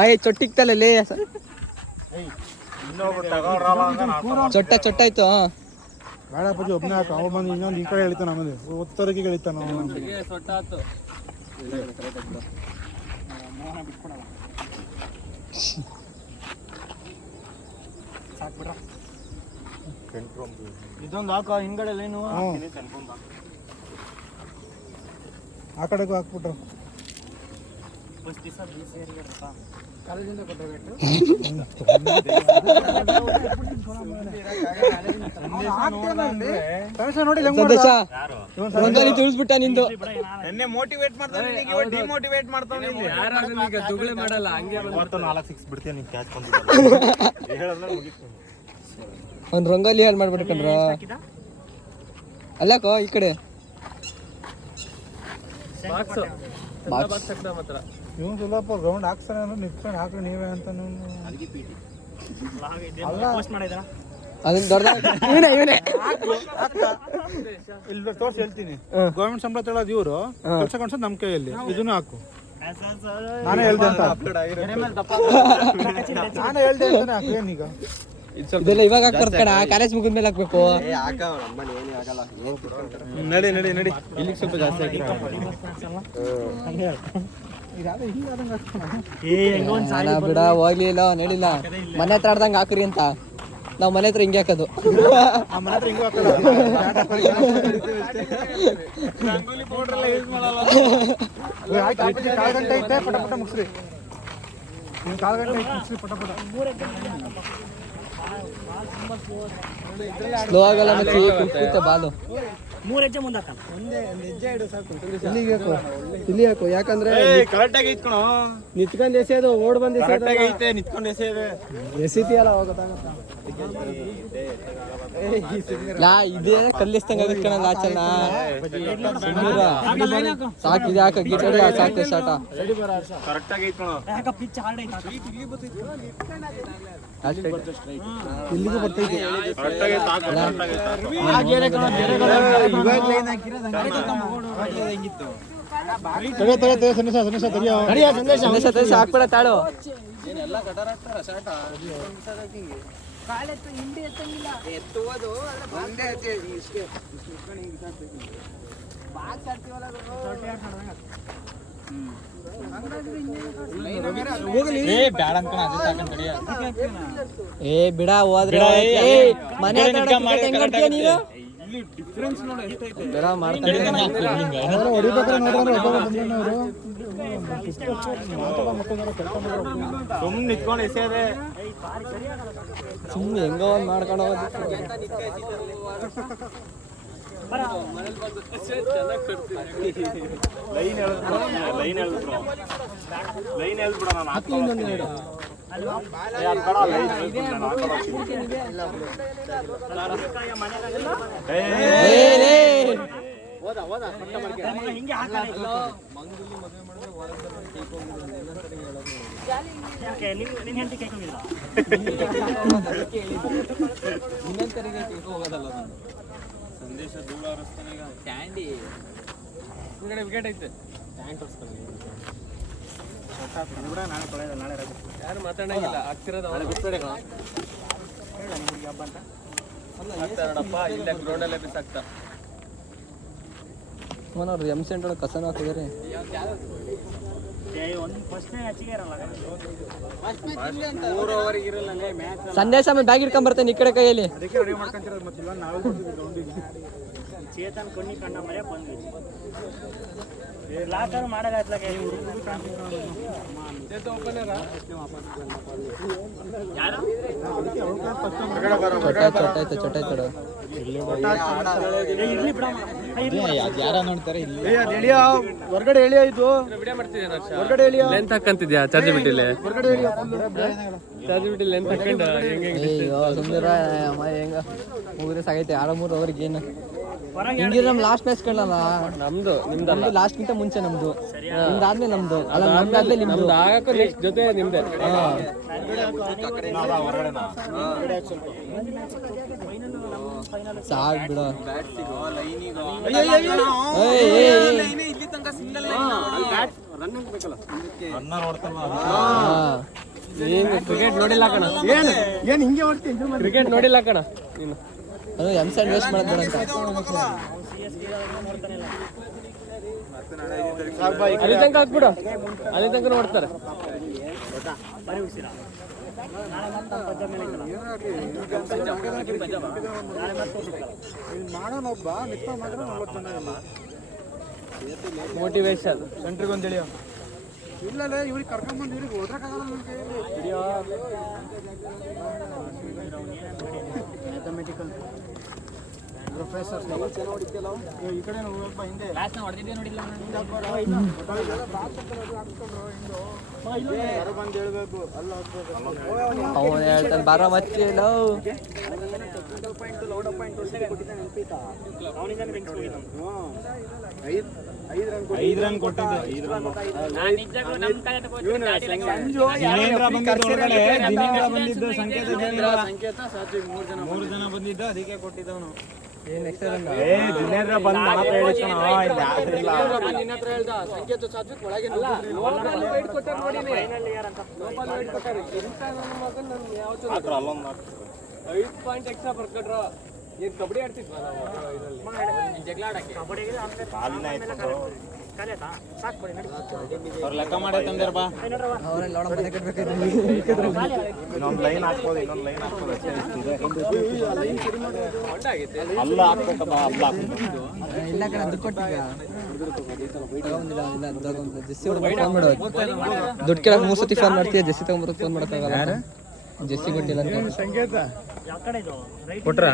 ಅಯ್ಯ ಚೊಟ್ಟಿಕ್ತಲ್ಲೇ ಚೊಟ್ಟ ಚೊಟ್ಟಾಯ್ತು. ಬೇಡ ಪೂಜೆ ಒಬ್ಬನೇ ಹಾಕ ಅವ ಬಂದು ಇನ್ನೊಂದು ಈ ಕಡೆ ಎಳಿತಾನ ಆಮೇಲೆ ಒತ್ತರಕ್ಕೆ ಎಳಿತಾನ ಇದೊಂದು ಹಾಕ ಹಿಂಗಡೆ ಲೈನು ಆ ಕಡೆಗೂ ಹಾಕ್ಬಿಟ್ರು. ಕಾಲೇಜಿಂದ ತಿಳಿಸ್ಬಿಟ್ಟ ನಿಂದು ಮೋಟಿವೇಟ್ ಮಾಡ್ತಾನೆ ಡಿಮೋಟಿವೇಟ್ ಮಾಡ್ತಾನೆ. ಮಾಡಲ್ಲ ಹಂಗೆ 4 6 ಬಿಡ್ತೀನಿ ಕ್ಯಾಚ್ ಒಂದ್ ರಂಗೋಲಿ ಹೇಳಿ ಮಾಡ್ಬಿಡ್ಕಂಡ್ರ ಅಲ್ಲಕೋ ಈ ಕಡೆ ಇವನು ಸ್ವಲ್ಪ ಗ್ರೌಂಡ್ ಹಾಕ್ತಾನೆ ಅಂದ್ರೆ ನಿಂತ್ಕೊಂಡು ಹಾಕ್ರಿ ನೀವೇ ಅಂತ ಅದನ್ನ ದೊಡ್ಡ ಇವನೇ ಇಲ್ಲಿ ತೋರ್ಸಿ ಹೇಳ್ತೀನಿ. ಗೌರ್ಮೆಂಟ್ ಸಂಬಳ ತಗೊಳ್ಳೋದು ಇವರು, ಕೆಲಸ ಕಾಣಿಸೋದು ನಮ್ಮ ಕೈಯಲ್ಲಿ. ಇದನ್ನು ಹಾಕು. ನಾನೇ ಹೇಳ್ದೆ ಅಂತ ಹಾಕು. ಏನೀಗ ಇದೆಲ್ಲ ಇವಾಗ ಹಾಕ್ತಾರ ಕಾಲೇಜ್ ಮುಗಿದ್ಮೇಲೆ ಹಾಕ್ಬೇಕು. ನಡಿ ನಡಿ ನಡಿ ಇಲ್ಲಿಗೆ ಸ್ವಲ್ಪ ಜಾಸ್ತಿ ಬಿಡ ಹೋಗ್ಲಿ ಇಲ್ಲ ನಡಿಲ್ಲ. ಮನೆ ಹತ್ರ ಆಡ್ದಂಗ ಹಾಕ್ರಿ ಅಂತ ನಾವ್ ಮನೆ ಹತ್ರ ಹಿಂಗೆ ಹಾಕೋದು. ಪಟ ಪಟ ಮುಗಿಸ್ರಿ. ಸ್ಲೋ ಆಗಲ್ಲ ಮತ್ತೆ ಕುಂತ ಬಾಲು 3 ಹೆಜ್ಜೆ ಮುಂದೆ ಹಾಕ. ಇಲ್ಲಿ ಹಾಕು. ಯಾಕಂದ್ರೆ ಕರೆಕ್ಟಾಗಿ ಇಟ್ಕೊಣ. ನಿತ್ಕೊಂಡ್ ಎಸೆಯೋದು ಓಡ್ ಬಂದ್ ಐತೆ ನಿತ್ಕೊಂಡು ಎಸೆಯೋದು ಎಸಿತಿಯಲ್ಲ ಹೋಗೋದಾಗತ್ತ. ಇದೇ ಕಲ್ಲಿಸ್ತಂಗ ಆಗತ್ ಕಣ ಲಾಚನ. ಸಾಕು ಇದು ಹಾಕ ಗಿಟಡಿ ಸಾಕು ಸ್ಟಾರ್ಟ. ಕರೆಕ್ಟಾಗಿ ಇಟ್ಕೊಣ. ಯಾಕ ಪಿಚ್ ಹಾರ್ಡ್ ಐತ. ಇಲ್ಲಿಗೂ ಬರ್ತೈತಿ. ಕರೆಕ್ಟಾಗಿ ತಾಕು ಕರೆಕ್ಟಾಗಿ ತಾಕು. ಇವಾಗ ಲೈನ್ ಹಾಕಿರೋ ಸಂದೇಶ ಹಾಕ್ಬಿಡ ತಾಳು. ಏ ಬಿಡ ಹೋದ್ರೆ ಮನೆ ನೀನು ಸುಮ್ಮನೆ ನಿತ್ಕೊಂಡು ಎಸೆಯೋದೆ. ಸುಮ್ಮನೆ ಹೆಂಗ ಒಂದ್ ಮಾಡ್ಕೊಂಡು ಹೋಗೋದು. ಲೈನ್ ಹೇಳ್ಬಿಡ ನಾನು ಹಿಂಗೆ ಹಾಕ. ನಿನ್ ಹೆಂಡತಿ ಕೇಳ್ಕೊಂಡಿಲ್ಲ. ಸಂದೇಶ ಧೂಳ ಹರಿಸ್ತಾನೆ. ಈಗ ಕ್ಯಾಂಡಿ ವಿಕೆಟ್ ಐತೆ. ಯಾರು ಮಾತಾಡಂಗಿಲ್ಲ. ಆಗ್ತಿರೋದು ಆಗ್ತಾರಪ್ಪ. ಇಲ್ಲೇ ಗ್ರೌಂಡಲ್ಲೇ ಮಿಸ್ ಆಗ್ತಾ. ಅವ್ರು ಎಮ್ ಸೆಂಟರ್ ಕಸನ ಹಾಕಿದಾರೆ. ಸಂದೇಶ ಬ್ಯಾಗ್ ಇಟ್ಕೊಂಡ್ ಬರ್ತೇನೆ ಈ ಕಡೆ ಕೈಯಲ್ಲಿ. ಚೇತನ್ ಕಣ್ಣಿ ಕಣ್ಣ ಮರೆ ಬಂದ್ವಿ. ಲಾಸ್ಟ್ ಟೈಮ್ ಮಾಡಾಗತ್ಲಾಗ ಚೊಟ್ಟಾಯ್ತು. ಯಾರ ನೋಡ್ತಾರೆ ಹೊರಗಡೆ ಎಳಿ ಆಯ್ತು. ಹೊರಗಡೆ ಎಳಿ ಲೆಂತ್ ಹಾಕಂತಿದ್ಯಾ ಚಾರ್ಜ್ ಬಿಟ್ಟಿಲ್ಲ. ಹೊರಗಡೆ ಎಳಿ ಚಾರ್ಜ್ ಬಿಟ್ಟಿಲ್ಲ ಲೆಂತ್ ಹಾಕೊಂಡು ಸುಂದರ ಹೆಂಗ ಮುಗಿದ್ರೆ ಸಾಗೈತೆ. 6-3 ಓವರ್ಗೆ ಏನು ಹಿಂಗಿದ್ರೆ ನಮ್ ಲಾಸ್ಟ್ ಮ್ಯಾಚ್ ಕಳ್ಳಲ್ಲ. ನಮ್ದು ನಮ್ದು ಲಾಸ್ಟ್ ಗಿಂತ ಮುಂಚೆ ನಮ್ದು, ನಿಮ್ದಾದ್ಮೇಲೆ ನಮ್ದು. ಅಲ್ಲ ನಮ್ದಾದ್ಮೇಲೆ ನಿಮ್ದು ಆಗಕ್ಕೂ ನೆಕ್ಸ್ಟ್ ಜೊತೆ ನಿಮ್ದೆ. ಸಾಕ್ ಬಿಡು. ಕ್ರಿಕೆಟ್ ನೋಡಿಲ್ಲ ಕಣ ಕ್ರಿಕೆಟ್ ನೋಡಿಲ್ಲ ಕಣ ನೀನು ಅದು ಎಮ್ಸನ್ ವೇಸ್ಟ್ ಮಾಡೋದು ಬೇಡ ಅಂತ ಅಲ್ಲಿ ತನಕ ಹಾಕ್ಬಿಡು ಅಲ್ಲಿ ತನಕ ನೋಡ್ತಾರೆ ಬರೀ ಉಸಿರ ನಾಳೆ ಮತ್ತೆ ಪಂಜಾಬ್ ಮೇಲೆ ಐತಲ್ಲ. ನಾಳೆ ಮತ್ತೆ ಸಿಕ್ಕಲ್ಲ. ಮಾಡೋನೊಬ್ಬ ನಿಪ್ಪ ಮಾತ್ರ 40 ಜನ ಇಲ್ಲ ಮೋಟಿವೇಶನ್ ಸೆಂಟ್ರಿಗೆ ಒಂದೇಳಿ ಇಲ್ಲಲ್ಲ ಇವ್ರಿಗೆ ಕರ್ಕೊಂಡ್ಬಂದು ಇವ್ರಿಗೆ ಓದ್ರಕ್ಕಾಗಲ್ಲ ನನ್ನ ಕೈಯಲ್ಲಿ ಮ್ಯಾಥಮೆಟಿಕಲ್ ಪ್ರೊಫೆಸರ್ ಈ ಕಡೆ ನೋಡಪ್ಪ ಹಿಂದೆ ಯಾರು ಬಂದು ಹೇಳ್ಬೇಕು ಅಲ್ಲ ಅವನು ಹೇಳ್ತಾನೆ ಬಾರ ಮಚ್ಚಿ ಲವ್ ಅವನಿಂದ ಬೆಂಕಿ ಹೋಗಿದ್ದು. 5 ರನ್ ಕೊಟ್ಟಿದ್ದೆ 5 ರನ್ ಬಂದಿದ್ದು ಸಂಕೇತ 3 ಜನ ಬಂದಿದ್ದು ಅದಕ್ಕೆ ಕೊಟ್ಟಿದ್ದವನು ಏನು ಎಕ್ಸ್ಟ್ರಾ ರನ್ ಜಿನೇಂದ್ರ ಬಂದು ನನ್ನ ಹತ್ರ ಹೇಳಿಸ್ಕಣ ಫೈನಲ್ ಇಯರ್ ಅಂತ 5 ಪಾಯಿಂಟ್ ಎಕ್ಸ್ಟ್ರಾ ಬರ್ಕೊಟ್ರು ಏನ್ ಕಬಡ್ಡಿ ಆಡ್ತಿದ್ವಾ ಜಗಳ ಆಡಕ್ಕೆ ಕಬಡ್ಡಿಗೆ ಆಮೇಲೆ ಖಾಲಿ ಆಯ್ತಾ ಸಾಕು ಬಿಡಿ ನಡಿ. ಅವ್ರು ಲೆಕ್ಕ ಮಾಡೇ ತಂದಿರಪ್ಪ ಅವರೆಲ್ಲ ನೋಡ ಮನೆ ಕಟ್ಬೇಕಾಯ್ತು ಇನ್ನೊಂದು ಲೈನ್ ಹಾಕ್ಬೋದು ಅಲ್ಲ ಹಾಕ್ಬೇಕಪ್ಪ ಅಲ್ಲ ಇಲ್ಲ ಕಣ ದುಡ್ಡು ಕೊಟ್ಟಿದ್ದ ತಗೊಂಡಿಲ್ಲ ಇಲ್ಲ ಜೆಸ್ಸಿ ಫೋನ್ ಮಾಡೋದು ದುಡ್ಡು ಕೇಳಕ್ಕೆ 3 ಸತಿ ಫೋನ್ ಮಾಡ್ತೀಯ ಜೆಸ್ಸಿ ತಗೊಂಡ್ಬರೋದು ಫೋನ್ ಮಾಡೋಕ್ಕಾಗಲ್ಲ ಜೆಸ್ಸಿ ಕೊಟ್ಟಿಲ್ಲ ಅಂತ ಸಂಕೇತ ಯಾವ ಕಡೆ ಇದು ರೈಟ್ ಕೊಟ್ರಾ